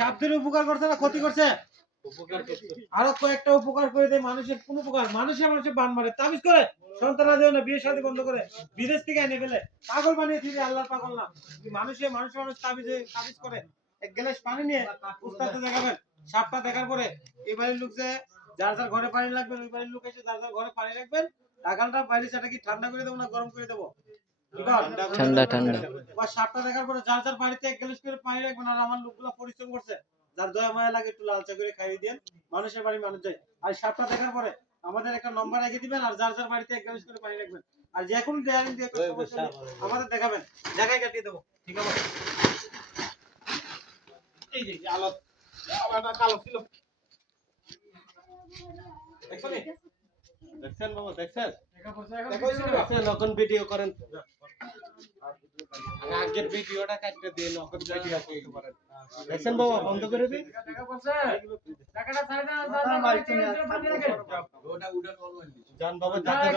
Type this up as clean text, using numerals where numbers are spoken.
সাপদের উপকার করছে না ক্ষতি করছে? আরো কয়েকটা উপকার করে দেয় মানুষের। কোন উপকার? মানুষের বান মারে, তাবিজ করে, সন্তান দেয় না, বিয়ে শাদী বন্ধ করে, বিদেশ থেকে এনে ফেলে, পাগল বানিয়ে দিবি। আল্লাহর পাগল না। মানুষ তাবিজ করে। এক গ্লাস পানি নিয়ে উস্তাদকে দেখাবেন। সাপটা দেখার পরে এই বাড়ির লোক যে যার যার ঘরে পানি লাগবে, ওই বাড়ির লোক এসে যার যার ঘরে পানি রাখবেন। ঢাকালটা বাইরে সেটা কি ঠান্ডা করে দেবো না গরম করে দেবো? ঠান্ডা ঠান্ডা। সাপটা দেখার পরে যার যার বাড়িতে এক গ্লাস করে পানি রাখবেন। আর আমার লোকগুলো পরিশ্রম করছে, যার দয়া মায়া লাগে একটু লাল চা করে খাইয়ে দেন। মানুষের বাড়ি মানুষ যায়। আর সাপটা দেখার পরে আমাদের একটা নম্বর রেখে দিবেন। আর যার যার বাড়িতে এক গ্লাস করে পানি রাখবেন। আর যে কোনো আমাদের দেখাবেন, জায়গায় কাটিয়ে দেবো। ঠিক আছে? এই যে আলো আলোটা কালো ছিল, দেখছেন বাবা? দেখছেন? এখন ভিডিও করেন, আগের ভিডিওটা কাটতে দিয়ে নকল ভিডিও করতে পারেন। দেখছেন বাবা? বন্ধ করে দিন। জান বাবা, যাতে